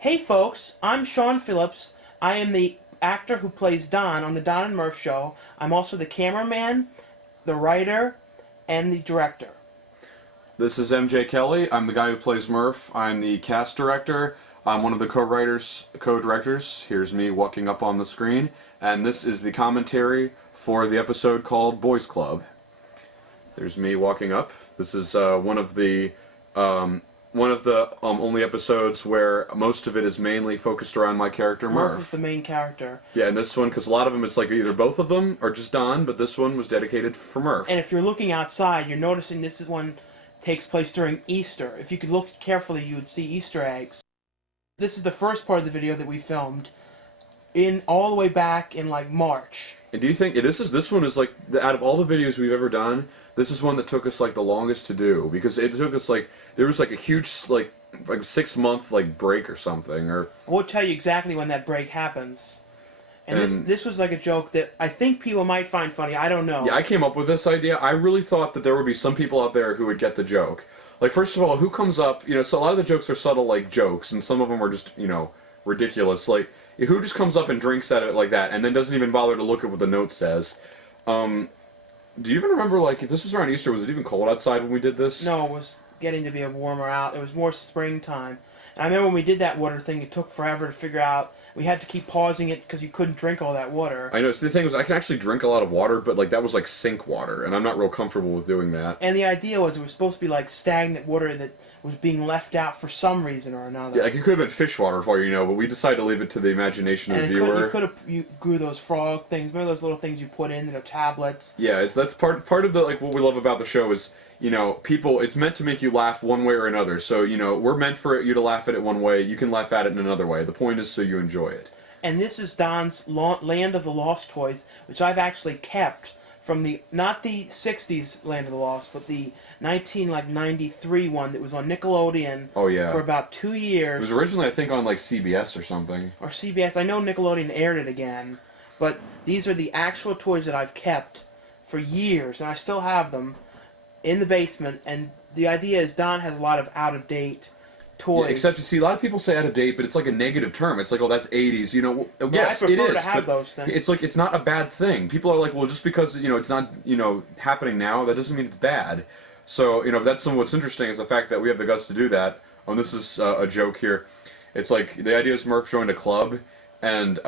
Hey folks, I'm Sean Phillips. I am the actor who plays Don on the Don and Murph show. I'm also the cameraman, the writer, and the director. This is MJ Kelly. I'm the guy who plays Murph. I'm the cast director. I'm one of the co-directors. Here's me walking up on the screen. And this is the commentary for the episode called Boys Club. There's me walking up. This is one of the only episodes where most of it is mainly focused around my character Murph. Murph is the main character. Yeah, and this one, because a lot of them it's like either both of them or just Don, but this one was dedicated for Murph. And if you're looking outside, you're noticing this is one takes place during Easter. If you could look carefully, you would see Easter eggs. This is the first part of the video that we filmed in all the way back in like March. And do you think this one is like out of all the videos we've ever done, this is one that took us like the longest to do because it took us like there was like a huge like 6 month like break or something or. I will tell you exactly when that break happens. And this was like a joke that I think people might find funny. I don't know. Yeah, I came up with this idea. I really thought that there would be some people out there who would get the joke. Like, first of all, who comes up, so a lot of the jokes are subtle, like, jokes, and some of them are just, ridiculous. Like, who just comes up and drinks out of it like that, and then doesn't even bother to look at what the note says? Do you even remember, like, if this was around Easter, was it even cold outside when we did this? No, it was getting to be warmer out. It was more springtime. And I remember when we did that water thing, it took forever to figure out. We had to keep pausing it because you couldn't drink all that water. I know. So the thing was, I can actually drink a lot of water, but like that was like sink water, and I'm not real comfortable with doing that. And the idea was it was supposed to be like stagnant water that was being left out for some reason or another. Yeah, like it could have been fish water for you know, but we decided to leave it to the imagination of the viewer. You grew those frog things. Remember those little things you put in that are tablets? Yeah, that's part of the like what we love about the show is people. It's meant to make you laugh one way or another. So we're meant for you to laugh at it one way. You can laugh at it in another way. The point is so you enjoy it. And this is Don's Land of the Lost toys, which I've actually kept from not the 60s Land of the Lost, but the 1993 one that was on Nickelodeon. Oh yeah. For about 2 years. It was originally I think on like CBS or something. Or CBS. I know Nickelodeon aired it again, but these are the actual toys that I've kept for years, and I still have them in the basement. And the idea is Don has a lot of out-of-date toys. Yeah, except you see, a lot of people say out of date, but it's like a negative term. It's like, oh, that's 80s. Yes, I prefer it is. to have those things. It's like it's not a bad thing. People are like, well, just because it's not happening now, that doesn't mean it's bad. So that's what's interesting is the fact that we have the guts to do that. This is a joke here. It's like the idea is Murph joined a club, and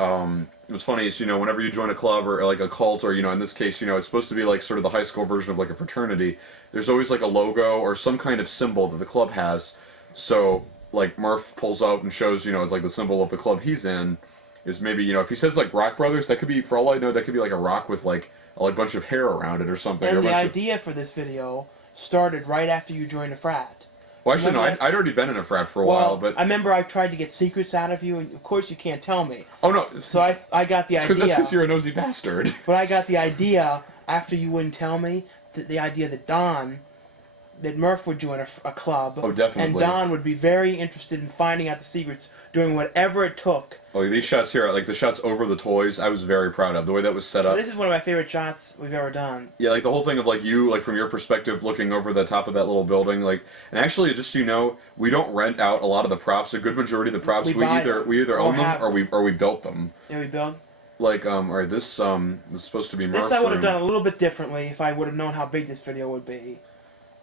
what's funny is whenever you join a club or like a cult or in this case it's supposed to be like sort of the high school version of like a fraternity. There's always like a logo or some kind of symbol that the club has. So, like, Murph pulls out and shows, it's like the symbol of the club he's in, is maybe, if he says, like, Rock Brothers, that could be, for all I know, that could be, like, a rock with, like a bunch of hair around it or something. And the idea for this video started right after you joined a frat. Well, actually, no, I'd already been in a frat for a while, but... I remember I tried to get secrets out of you, and of course you can't tell me. Oh, no. So I got the idea... That's because you're a nosy bastard. But I got the idea, after you wouldn't tell me, the idea that Murph would join a club. Oh, definitely. And Don would be very interested in finding out the secrets, doing whatever it took. Oh, these shots here, like the shots over the toys, I was very proud of. The way that was set up. This is one of my favorite shots we've ever done. Yeah, like the whole thing of like you, like from your perspective, looking over the top of that little building, like, and actually, just we don't rent out a lot of the props. A good majority of the props we either own them or we built them. Yeah, we built. Like, alright, this is supposed to be Murph's This I would have room. done a little bit differently if I would have known how big this video would be.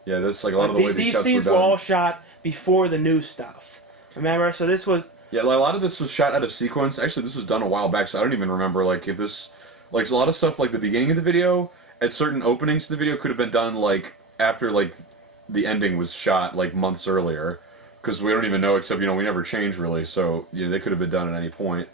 Yeah, this like a lot of the way these shots scenes were done. were all shot before the new stuff. Remember? So this was... Yeah, like, a lot of this was shot out of sequence. Actually, this was done a while back, so I don't even remember, like, if this... Like, a lot of stuff, like, the beginning of the video, at certain openings to the video could have been done, like, after, like, the ending was shot, like, months earlier. Because we don't even know, except, we never change, really, so, they could have been done at any point.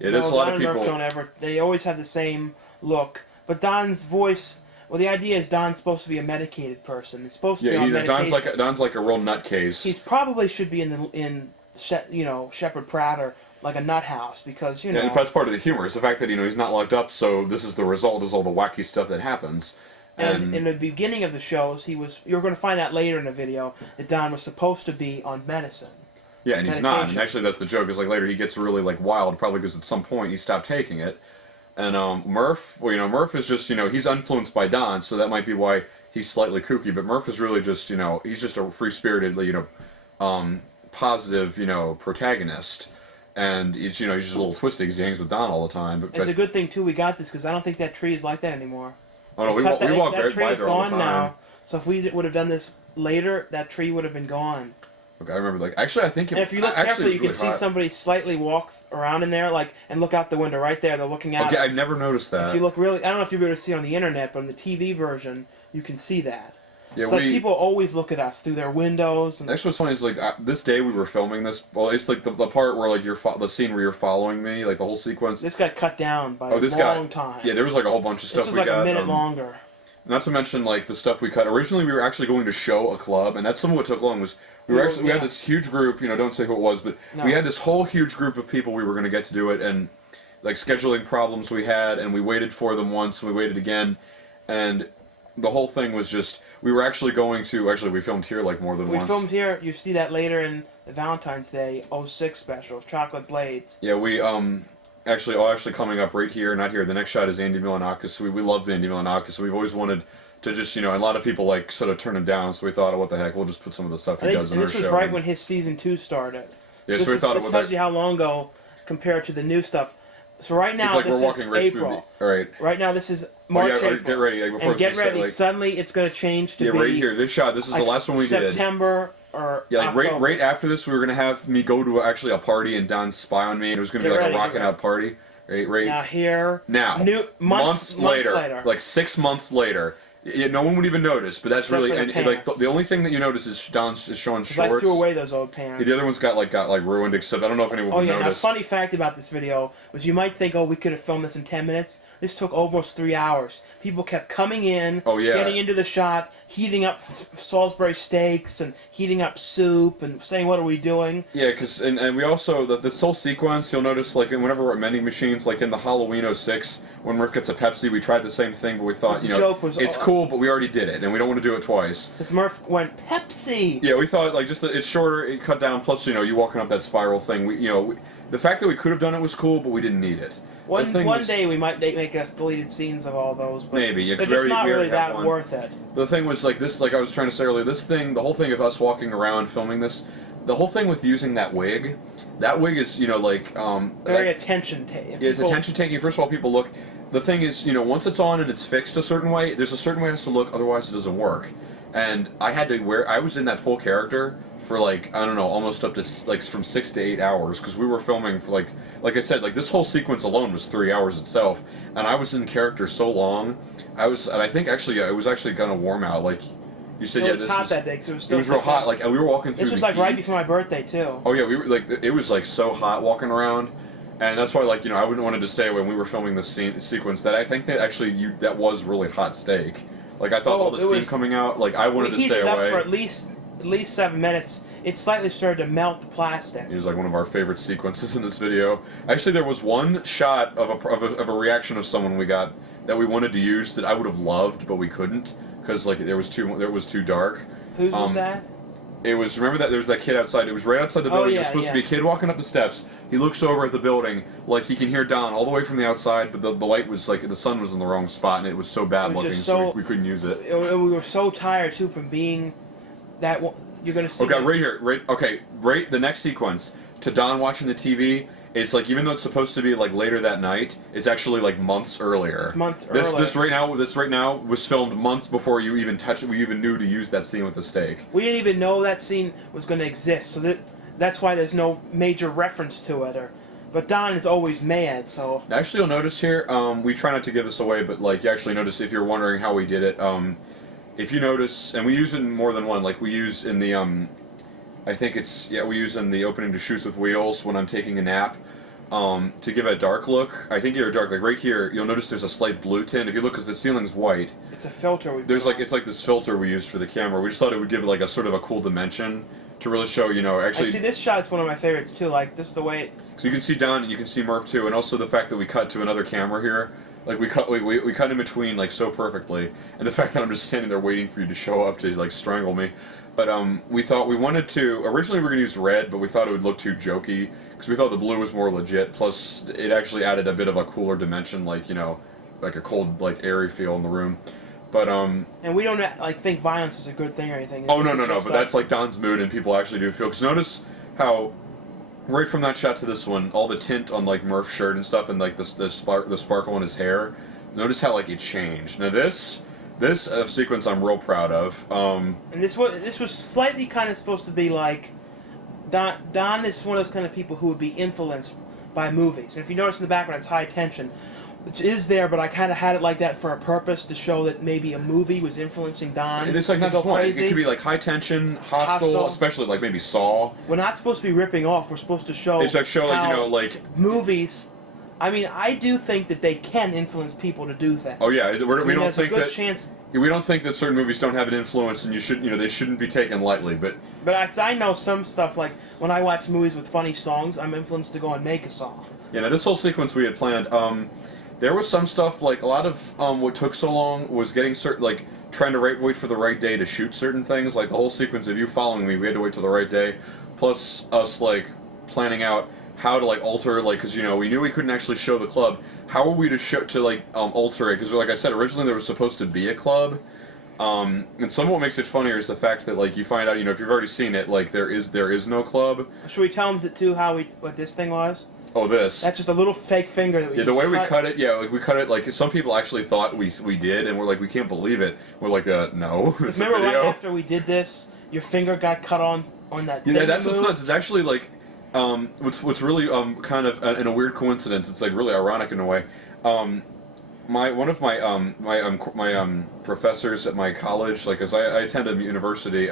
Yeah, there's a lot of people... Don and Murph don't ever... They always have the same look. But Don's voice... Well, the idea is Don's supposed to be a medicated person. It's supposed to be on medication. Don's like a real nutcase. He probably should be in Shepherd Pratt or like a nut house because Yeah, that's part of the humor. It's the fact that he's not locked up, so this is the result. Is all the wacky stuff that happens. And in the beginning of the shows, you're going to find that later in the video that Don was supposed to be on medicine. Yeah, and he's not. And actually, that's the joke. Is like later he gets really like wild, probably because at some point he stopped taking it. And Murph, Murph is just, he's influenced by Don, so that might be why he's slightly kooky. But Murph is really just, he's just a free-spirited, positive, protagonist. and it's he's just a little twisted because he hangs with Don all the time. It's a good thing too we got this because I don't think that tree is like that anymore. Oh no, we walk right by there all the time. Now, so if we would have done this later, that tree would have been gone. Okay, I remember. Actually, I think. And if you look carefully, you can see somebody slightly walk around in there, and look out the window right there. They're looking out. Okay, I've never noticed that. If you look really, I don't know if you'll be able to see it on the internet, but on the TV version, you can see that. Yeah, so people always look at us through their windows. And actually, what's funny is this day we were filming this. Well, it's the part where the scene where you're following me, the whole sequence. This got cut down by a long time. Yeah, there was a whole bunch of stuff we got. This was a minute longer. Not to mention the stuff we cut. Originally, we were actually going to show a club, and that's some of what took long. Was we had this huge group. Don't say who it was, but we had this whole huge group of people we were going to get to do it, and scheduling problems we had, and we waited for them once, and we waited again, and the whole thing was just. We were actually going to we filmed here more than once. We filmed here. You see that later in the Valentine's Day '06 special, Chocolate Blades. Yeah, we actually coming up right here, not here. The next shot is Andy Milonakis. We love Andy Milonakis. We've always wanted to just and a lot of people sort of turn him down. So we thought, oh, what the heck, we'll just put some of the stuff he does in our show. This was right when his season 2 started. Yeah, so we thought this tells you how long ago compared to the new stuff. So right now this is April. All right. Right now this is March. April. Get ready. Before and get ready. Suddenly it's going to change to be. Yeah, right here. This shot. This is the last one we did. September or right after this, we were going to have me go to a party and Don spy on me, and it was going to be a rocking out party. Right. Now here. Months later. 6 months later. Yeah, no one would even notice, but that's really the only thing that you notice is Don's is showing shorts. I threw away those old pants. Yeah, the other ones got ruined, except I don't know if anyone would notice. Now, funny fact about this video was you might think, we could have filmed this in 10 minutes. This took almost 3 hours. People kept coming in, getting into the shot, heating up Salisbury steaks and heating up soup and saying, "What are we doing?" Yeah, because and we also this whole sequence you'll notice whenever we're at vending machines, in the Halloween '06 when Murph gets a Pepsi, we tried the same thing, but we thought the joke was, it's cool, but we already did it and we don't want to do it twice. Because Murph went Pepsi. Yeah, we thought it's shorter, it cut down. Plus you walking up that spiral thing. The fact that we could have done it was cool, but we didn't need it. One day we might make us deleted scenes of all those, but maybe it's not really that worth it. The thing was this, I was trying to say earlier, the whole thing of us walking around filming this, the whole thing with using that wig is very attention taking. Yeah, it's attention taking. First of all, people look. The thing is, once it's on and it's fixed a certain way, there's a certain way it has to look, otherwise it doesn't work. And I was in that full character for I don't know, almost up to from 6 to 8 hours, because we were filming for like I said, this whole sequence alone was 3 hours itself, and I was in character so long. And I think actually it was actually kind of warm out. You said, it was hot that day because it was still. It was real hot. And we were walking through. This was right before my birthday too. Oh yeah, we were it was so hot walking around, and that's why I wouldn't wanted to stay when we were filming this sequence. That I think that actually that was really hot steak. I thought all the steam coming out. I wanted to stay away. We heated up for at least 7 minutes. It slightly started to melt the plastic. It was one of our favorite sequences in this video. Actually, there was one shot of a reaction of someone we got that we wanted to use that I would have loved, but we couldn't because it was too dark. Who was that? It was, remember that there was that kid outside. It was right outside the building. Yeah, There's supposed to be a kid walking up the steps. He looks over at the building he can hear Don all the way from the outside, but the light was the sun was in the wrong spot, and it was so bad looking, so we couldn't use it. We were so tired too from being that. You're gonna see. Okay, right the next sequence to Don watching the TV. It's even though it's supposed to be later that night, it's actually months earlier. It's months earlier. This right now was filmed months before you even touched it. We even knew to use that scene with the steak. We didn't even know that scene was going to exist, so that's why there's no major reference to it. But Don is always mad, so. Actually, you'll notice here, we try not to give this away, but you actually notice if you're wondering how we did it. If you notice, and we use it in more than one. We use in the I think it's we use in the opening to Shoots with Wheels when I'm taking a nap. To give a dark look, I think you're dark. Right here, you'll notice there's a slight blue tint. If you look, because the ceiling's white. It's a filter. It's this filter we used for the camera. We just thought it would give it a sort of a cool dimension to really show, actually. See, this shot's one of my favorites too. This is the way. So you can see Don, and you can see Murph too, and also the fact that we cut to another camera here. We cut in between so perfectly, and the fact that I'm just standing there waiting for you to show up to strangle me. But we thought we wanted to. Originally we were gonna use red, but we thought it would look too jokey because we thought the blue was more legit. Plus, it actually added a bit of a cooler dimension, like a cold, airy feel in the room. But and we don't think violence is a good thing or anything. Oh no, but that's Don's mood, and people actually do feel. Because notice how right from that shot to this one, all the tint on like Murph's shirt and stuff, and like the sparkle in his hair. Notice how like it changed. Now this sequence I'm real proud of. And this was slightly kind of supposed to be like Don is one of those kind of people who would be influenced by movies. And if you notice in the background, it's high tension, which is there, but I kind of had it like that for a purpose to show that maybe a movie was influencing Don. And it's like not just one. It could be like high tension, hostile, especially like maybe Saw. We're not supposed to be ripping off. We're supposed to show. It's like show like like movies. I mean, I do think that they can influence people to do things. Oh yeah, we don't think that. Chance. We don't think that certain movies don't have an influence, and they shouldn't be taken lightly. But I know some stuff like when I watch movies with funny songs, I'm influenced to go and make a song. Yeah, now this whole sequence we had planned. There was some stuff like a lot of what took so long was getting certain like trying to wait for the right day to shoot certain things. Like the whole sequence of you following me, we had to wait till the right day. Plus us like planning out how to like alter like because we knew we couldn't actually show the club. How were we to alter it? Because like I said, originally there was supposed to be a club. And some of what makes it funnier is the fact that like you find out if you've already seen it like there is no club. Should we tell them too what this thing was? Oh, this. That's just a little fake finger that we the way we cut it, like we cut it like some people actually thought we did, and we're like we can't believe it. We're like no. It's remember a video. Right after we did this, your finger got cut on that. Yeah, that's what's nuts. It's actually like what's really kind of in a weird coincidence. It's like really ironic in a way. One of my professors at my college, like as I attended university,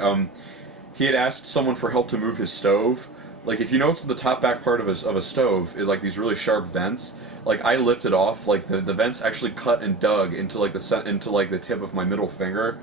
he had asked someone for help to move his stove. Like if you notice the top back part of a stove is like these really sharp vents. Like I lifted off, like the vents actually cut and dug into like the tip of my middle finger.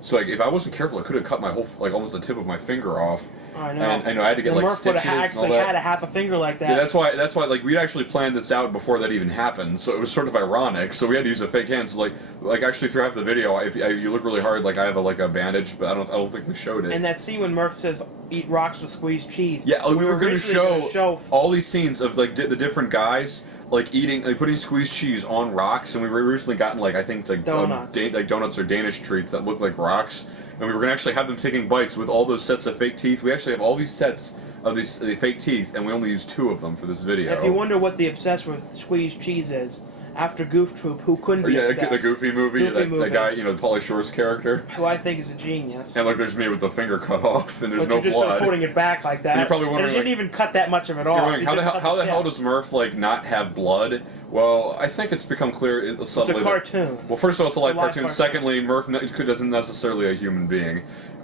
So like if I wasn't careful, I could have cut my whole almost the tip of my finger off. Oh, I know. And I know I had to get like Murph stitches and all actually that. had a half a finger like that. Yeah, that's why like we'd actually planned this out before that even happened. So it was sort of ironic. So we had to use a fake hand. So like actually throughout the video, if you look really hard, like I have a bandage, but I don't think we showed it. And that scene when Murph says eat rocks with squeezed cheese. Yeah, we were going to show all these scenes of like the different guys like eating, like putting squeezed cheese on rocks, and we recently gotten like I think like donuts, like donuts or Danish treats that look like rocks, and we were going to actually have them taking bites with all those sets of fake teeth. We actually have all these sets of these fake teeth, and we only used 2 of them for this video. If you wonder what the obsessed with squeezed cheese is, after Goof Troop, who couldn't be obsessed? The Goofy movie, that guy, Pauly Shore's character. Who I think is a genius. And look, there's me with the finger cut off, and there's no blood. But you're just sort of holding it back like that. And you're probably wondering, and you didn't even cut that much of it off. How the hell does Murph not have blood? Well, I think it's become clear suddenly. It's a cartoon. Well, first of all, it's a live cartoon. Secondly, Murph isn't necessarily a human being.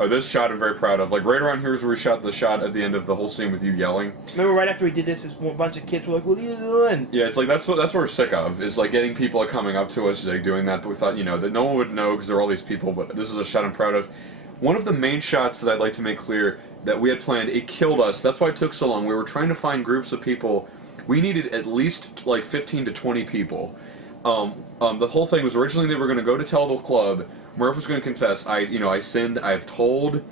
This shot I'm very proud of. Like right around here is where we shot the shot at the end of the whole scene with you yelling. Remember right after we did this, a bunch of kids were like, "What are you doing?" Yeah, it's like that's what we're sick of. Is like getting people coming up to us like doing that. But we thought that no one would know because there are all these people. But this is a shot I'm proud of. One of the main shots that I'd like to make clear that we had planned, it killed us. That's why it took so long. We were trying to find groups of people. We needed at least like 15 to 20 people. The whole thing was originally they were going to go to tell the club. Murph was going to confess. I sinned. I've told.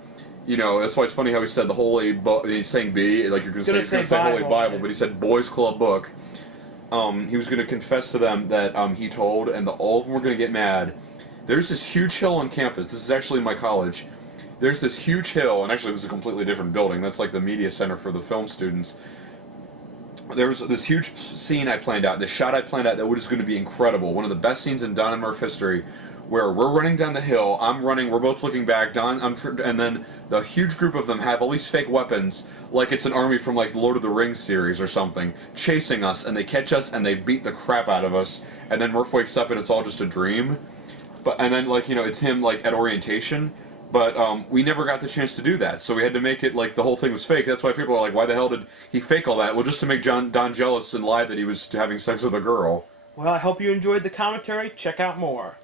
That's why it's funny how he said the Holy he's saying B, like you're going to say Holy Bible, but he said Boys Club book. He was going to confess to them that he told, and all of them were going to get mad. There's this huge hill on campus. This is actually my college. There's this huge hill, and actually this is a completely different building. That's like the media center for the film students. There was this huge scene I planned out, this shot I planned out that was going to be incredible. One of the best scenes in Don and Murph history, where we're running down the hill, I'm running, we're both looking back, and then the huge group of them have all these fake weapons, like it's an army from like the Lord of the Rings series or something, chasing us, and they catch us and they beat the crap out of us, and then Murph wakes up and it's all just a dream. And then it's him like at orientation. But we never got the chance to do that, so we had to make it like the whole thing was fake. That's why people are like, why the hell did he fake all that? Well, just to make Don jealous and lie that he was having sex with a girl. Well, I hope you enjoyed the commentary. Check out more.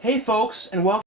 Hey folks, and welcome.